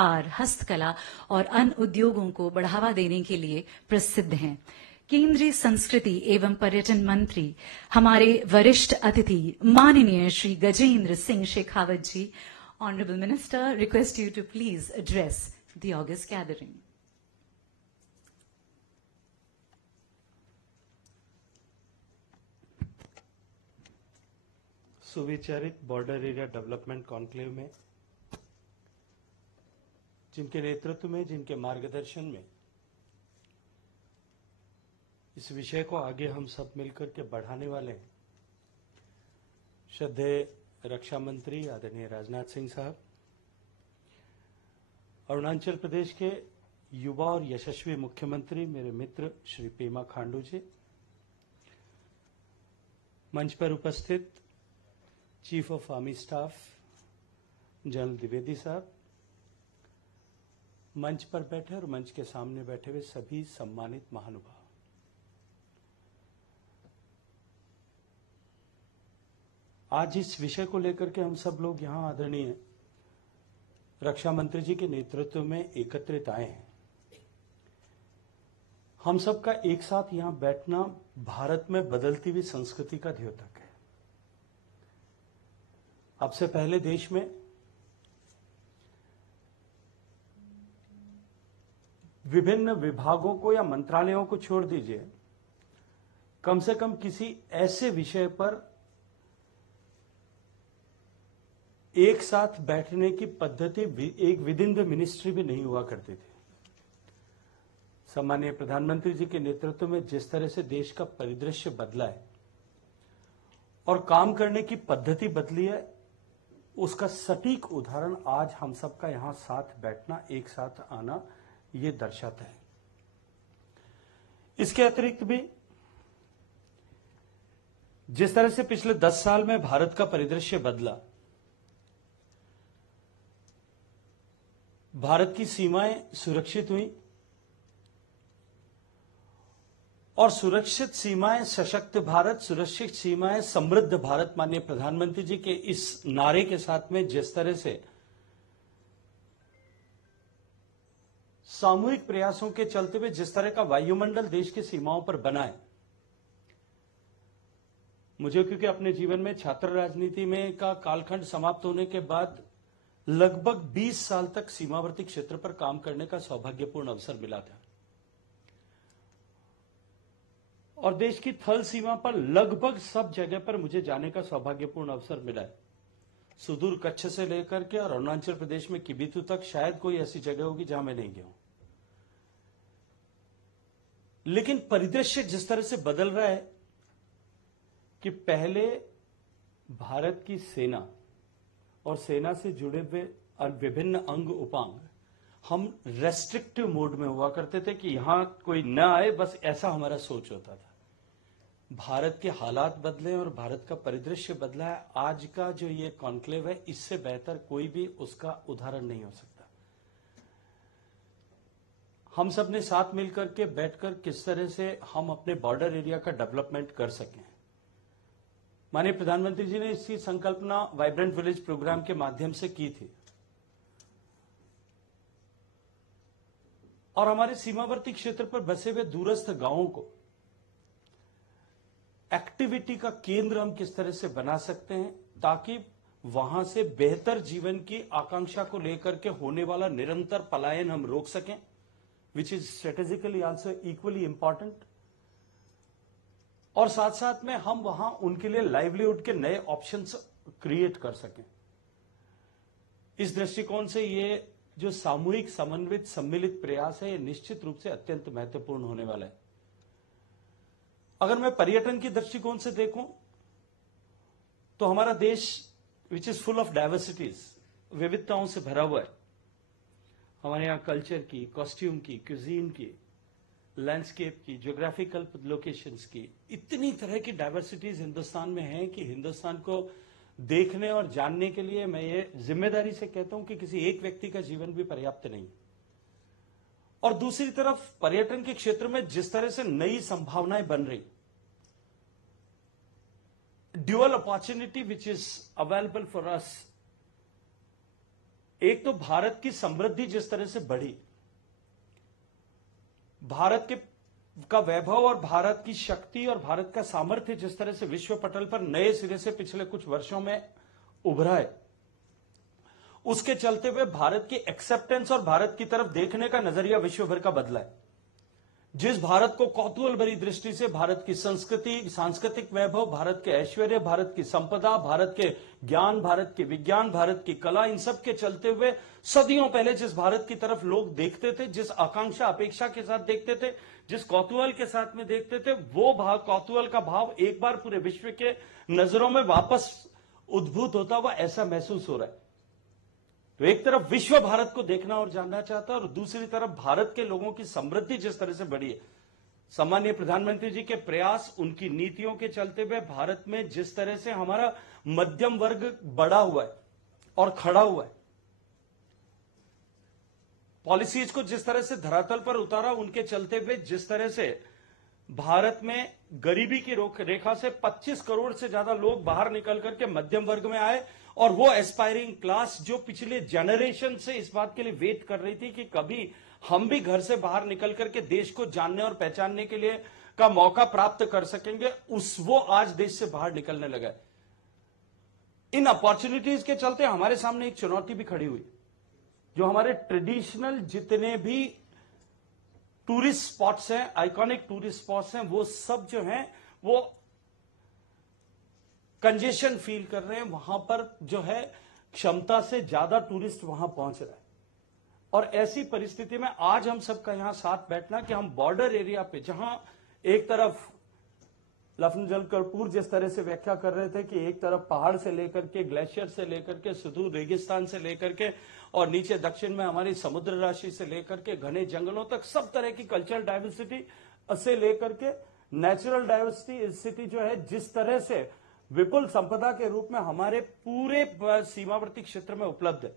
व्यापार, हस्तकला और अन्य उद्योगों को बढ़ावा देने के लिए प्रसिद्ध हैं। केंद्रीय संस्कृति एवं पर्यटन मंत्री हमारे वरिष्ठ अतिथि माननीय Shri Gajendra Singh Shekhawat ji, honourable minister, request you to please address the august gathering. सुविचारित बॉर्डर एरिया डेवलपमेंट कॉन्क्लेव में जिनके नेतृत्व में, जिनके मार्गदर्शन में इस विषय को आगे हम सब मिलकर के बढ़ाने वाले हैं, श्रद्धेय रक्षा मंत्री आदरणीय राजनाथ सिंह साहब, अरुणाचल प्रदेश के युवा और यशस्वी मुख्यमंत्री मेरे मित्र श्री पेमा खांडू जी, मंच पर उपस्थित chief of army staff general Dwivedi साहब, मंच पर बैठे और मंच के सामने बैठे हुए सभी सम्मानित महानुभाव, आज इस विषय को लेकर के हम सब लोग यहां आदरणीय रक्षा मंत्री जी के नेतृत्व में एकत्रित आए हैं। हम सबका एक साथ यहां बैठना भारत में बदलती हुई संस्कृति का द्योतक है। अब से पहले देश में विभिन्न विभागों को या मंत्रालयों को छोड़ दीजिए, कम से कम किसी ऐसे विषय पर एक साथ बैठने की पद्धति एक विद इन द मिनिस्ट्री भी नहीं हुआ करती थी। सम्मानीय प्रधानमंत्री जी के नेतृत्व में जिस तरह से देश का परिदृश्य बदला है और काम करने की पद्धति बदली है, उसका सटीक उदाहरण आज हम सबका यहां साथ बैठना, एक साथ आना, ये दर्शाता है। इसके अतिरिक्त भी जिस तरह से पिछले 10 साल में भारत का परिदृश्य बदला, भारत की सीमाएं सुरक्षित हुई और सुरक्षित सीमाएं सशक्त भारत, सुरक्षित सीमाएं समृद्ध भारत, माननीय प्रधानमंत्री जी के इस नारे के साथ में जिस तरह से सामूहिक प्रयासों के चलते हुए जिस तरह का वायुमंडल देश की सीमाओं पर बना है, मुझे क्योंकि अपने जीवन में छात्र राजनीति में का कालखंड समाप्त होने के बाद लगभग 20 साल तक सीमावर्ती क्षेत्र पर काम करने का सौभाग्यपूर्ण अवसर मिला था और देश की थल सीमा पर लगभग सब जगह पर मुझे जाने का सौभाग्यपूर्ण अवसर मिला है। सुदूर कच्छ से लेकर के और अरुणाचल प्रदेश में किबिथु तक शायद कोई ऐसी जगह होगी जहां मैं नहीं गया हूं। लेकिन परिदृश्य जिस तरह से बदल रहा है कि पहले भारत की सेना और सेना से जुड़े हुए विभिन्न अंग उपांग हम रेस्ट्रिक्टिव मोड में हुआ करते थे कि यहां कोई न आए, बस ऐसा हमारा सोच होता था। भारत के हालात बदले और भारत का परिदृश्य बदला है। आज का जो ये कॉन्क्लेव है, इससे बेहतर कोई भी उसका उदाहरण नहीं हो सकता। हम सब ने साथ मिलकर के बैठकर किस तरह से हम अपने बॉर्डर एरिया का डेवलपमेंट कर सकें। माननीय प्रधानमंत्री जी ने इसकी संकल्पना वाइब्रेंट विलेज प्रोग्राम के माध्यम से की थी और हमारे सीमावर्ती क्षेत्र पर बसे हुए दूरस्थ गांवों को एक्टिविटी का केंद्र हम किस तरह से बना सकते हैं ताकि वहां से बेहतर जीवन की आकांक्षा को लेकर के होने वाला निरंतर पलायन हम रोक सकें, which is strategically also equally important. और साथ साथ में हम वहां उनके लिए लाइवलीहुड के नए ऑप्शंस क्रिएट कर सकें। इस दृष्टिकोण से ये जो सामूहिक समन्वित सम्मिलित प्रयास है, ये निश्चित रूप से अत्यंत महत्वपूर्ण होने वाला है। अगर मैं पर्यटन की दृष्टिकोण से देखूं तो हमारा देश which is full of diversities, विविधताओं से भरा हुआ है। हमारे यहां कल्चर की, कॉस्ट्यूम की, क्यूजीन की, लैंडस्केप की, ज्योग्राफिकल लोकेशंस की, इतनी तरह की डाइवर्सिटीज हिंदुस्तान में है कि हिंदुस्तान को देखने और जानने के लिए मैं ये जिम्मेदारी से कहता हूं कि किसी एक व्यक्ति का जीवन भी पर्याप्त नहीं। और दूसरी तरफ पर्यटन के क्षेत्र में जिस तरह से नई संभावनाएं बन रही, dual opportunity which is available for us एक तो भारत की समृद्धि जिस तरह से बढ़ी, भारत का वैभव और भारत की शक्ति और भारत का सामर्थ्य जिस तरह से विश्व पटल पर नए सिरे से पिछले कुछ वर्षों में उभरा है, उसके चलते हुए भारत की एक्सेप्टेंस और भारत की तरफ देखने का नजरिया विश्व भर का बदला है। जिस भारत को कौतूहल भरी दृष्टि से भारत की संस्कृति, सांस्कृतिक वैभव, भारत के ऐश्वर्य, भारत की संपदा, भारत के ज्ञान, भारत के विज्ञान, भारत की कला, इन सब के चलते हुए सदियों पहले जिस भारत की तरफ लोग देखते थे, जिस आकांक्षा अपेक्षा के साथ देखते थे, जिस कौतूहल के साथ में देखते थे, वो कौतूहल का भाव एक बार पूरे विश्व के नजरों में वापस उद्भूत होता हुआ ऐसा महसूस हो रहा है। तो एक तरफ विश्व भारत को देखना और जानना चाहता है और दूसरी तरफ भारत के लोगों की समृद्धि जिस तरह से बढ़ी है, सम्मानीय प्रधानमंत्री जी के प्रयास, उनकी नीतियों के चलते हुए भारत में जिस तरह से हमारा मध्यम वर्ग बढ़ा हुआ है और खड़ा हुआ है, पॉलिसीज को जिस तरह से धरातल पर उतारा, उनके चलते हुए जिस तरह से भारत में गरीबी की रेखा से 25 करोड़ से ज्यादा लोग बाहर निकल करके मध्यम वर्ग में आए, और वो एस्पायरिंग क्लास जो पिछले जनरेशन से इस बात के लिए वेट कर रही थी कि कभी हम भी घर से बाहर निकल करके देश को जानने और पहचानने के लिए का मौका प्राप्त कर सकेंगे, वो आज देश से बाहर निकलने लगा है। इन अपॉर्चुनिटीज के चलते हमारे सामने एक चुनौती भी खड़ी हुई, जो हमारे ट्रेडिशनल जितने भी टूरिस्ट स्पॉट्स हैं, आइकॉनिक टूरिस्ट स्पॉट्स हैं, वो सब जो हैं वो कंजेशन फील कर रहे हैं। वहां पर जो है क्षमता से ज्यादा टूरिस्ट वहां पहुंच रहा है, और ऐसी परिस्थिति में आज हम सबका यहां साथ बैठना कि हम बॉर्डर एरिया पे, जहां एक तरफ लफ्जल कपूर जिस तरह से व्याख्या कर रहे थे कि एक तरफ पहाड़ से लेकर के, ग्लेशियर से लेकर के, सुदूर रेगिस्तान से लेकर के, और नीचे दक्षिण में हमारी समुद्र राशि से लेकर के घने जंगलों तक, सब तरह की कल्चरल डाइवर्सिटी से लेकर के नेचुरल डाइवर्सिटी जो है जिस तरह से विपुल संपदा के रूप में हमारे पूरे सीमावर्ती क्षेत्र में उपलब्ध है,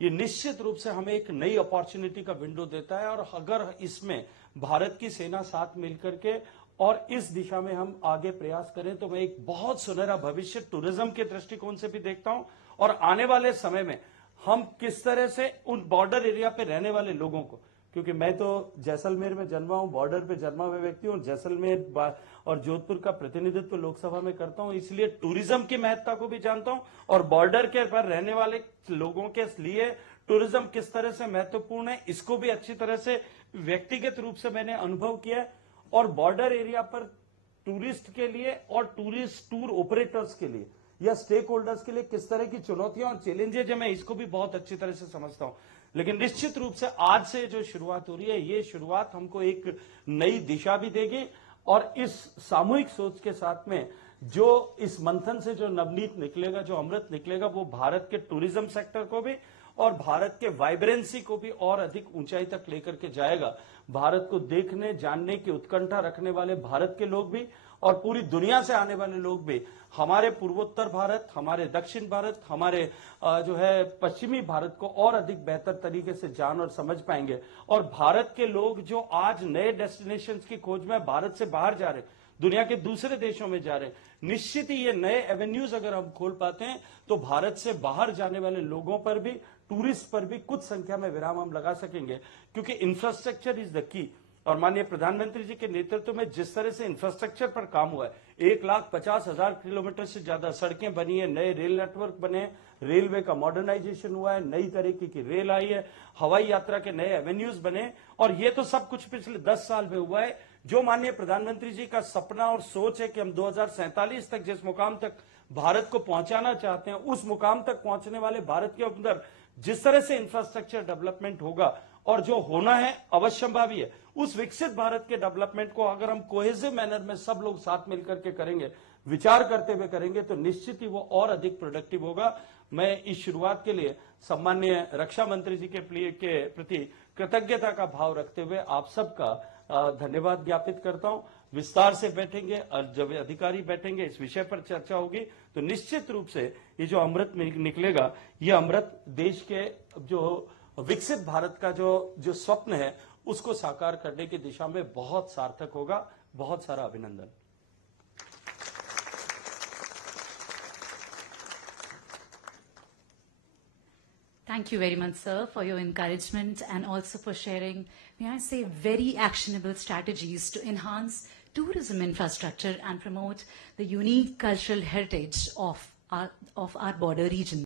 ये निश्चित रूप से हमें एक नई अपॉर्चुनिटी का विंडो देता है। और अगर इसमें भारत की सेना साथ मिलकर के और इस दिशा में हम आगे प्रयास करें, तो मैं एक बहुत सुनहरा भविष्य टूरिज्म के दृष्टिकोण से भी देखता हूं। और आने वाले समय में हम किस तरह से उन बॉर्डर एरिया पे रहने वाले लोगों को, क्योंकि मैं तो जैसलमेर में जन्मा हूं, बॉर्डर पे जन्मा हुआ व्यक्ति हूं, जैसलमेर और जोधपुर का प्रतिनिधित्व लोकसभा में करता हूं, इसलिए टूरिज्म की महत्ता को भी जानता हूं, और बॉर्डर के पर रहने वाले लोगों के लिए टूरिज्म किस तरह से महत्वपूर्ण है, इसको भी अच्छी तरह से व्यक्तिगत रूप से मैंने अनुभव किया है। और बॉर्डर एरिया पर टूरिस्ट के लिए और टूर ऑपरेटर्स के लिए या स्टेक होल्डर्स के लिए किस तरह की चुनौतियां और चैलेंजेज है, मैं इसको भी बहुत अच्छी तरह से समझता हूं। लेकिन निश्चित रूप से आज से जो शुरुआत हो रही है, ये शुरुआत हमको एक नई दिशा भी देगी, और इस सामूहिक सोच के साथ में जो इस मंथन से जो नवनीत निकलेगा, जो अमृत निकलेगा, वो भारत के टूरिज्म सेक्टर को भी और भारत के वाइब्रेंसी को भी और अधिक ऊंचाई तक लेकर के जाएगा। भारत को देखने, जानने की उत्कंठा रखने वाले भारत के लोग भी और पूरी दुनिया से आने वाले लोग भी हमारे पूर्वोत्तर भारत, हमारे दक्षिण भारत, हमारे जो है पश्चिमी भारत को और अधिक बेहतर तरीके से जान और समझ पाएंगे। और भारत के लोग जो आज नए डेस्टिनेशंस की खोज में भारत से बाहर जा रहे हैं, दुनिया के दूसरे देशों में जा रहे हैं, निश्चित ही ये नए एवेन्यूज अगर हम खोल पाते हैं, तो भारत से बाहर जाने वाले लोगों पर भी, टूरिस्ट पर भी कुछ संख्या में विराम हम लगा सकेंगे, क्योंकि इंफ्रास्ट्रक्चर इज द की। और माननीय प्रधानमंत्री जी के नेतृत्व में जिस तरह से इंफ्रास्ट्रक्चर पर काम हुआ है, 1,50,000 किलोमीटर से ज्यादा सड़कें बनी है, नए रेल नेटवर्क बने, रेलवे का मॉडर्नाइजेशन हुआ है, नई तरीके की रेल आई है, हवाई यात्रा के नए एवेन्यूज बने, और ये तो सब कुछ पिछले 10 साल में हुआ है। जो माननीय प्रधानमंत्री जी का सपना और सोच है कि हम 2047 तक जिस मुकाम तक भारत को पहुंचाना चाहते हैं, उस मुकाम तक पहुंचने वाले भारत के अंदर जिस तरह से इंफ्रास्ट्रक्चर डेवलपमेंट होगा और जो होना है अवश्यंभावी है, उस विकसित भारत के डेवलपमेंट को अगर हम कोहेसिव मैनर में सब लोग साथ मिलकर के करेंगे, विचार करते हुए करेंगे, तो निश्चित ही वो और अधिक प्रोडक्टिव होगा। मैं इस शुरुआत के लिए सम्माननीय रक्षा मंत्री जी के प्रति कृतज्ञता का भाव रखते हुए आप सबका धन्यवाद ज्ञापित करता हूं। विस्तार से बैठेंगे और जब अधिकारी बैठेंगे, इस विषय पर चर्चा होगी, तो निश्चित रूप से ये जो अमृत निकलेगा, ये अमृत देश के जो विकसित भारत का जो स्वप्न है, उसको साकार करने की दिशा में बहुत सार्थक होगा। बहुत सारा अभिनंदन। Thank you very much, sir, for your encouragement and also for sharing, may I say, very actionable strategies to enhance tourism infrastructure and promote the unique cultural heritage of our border region.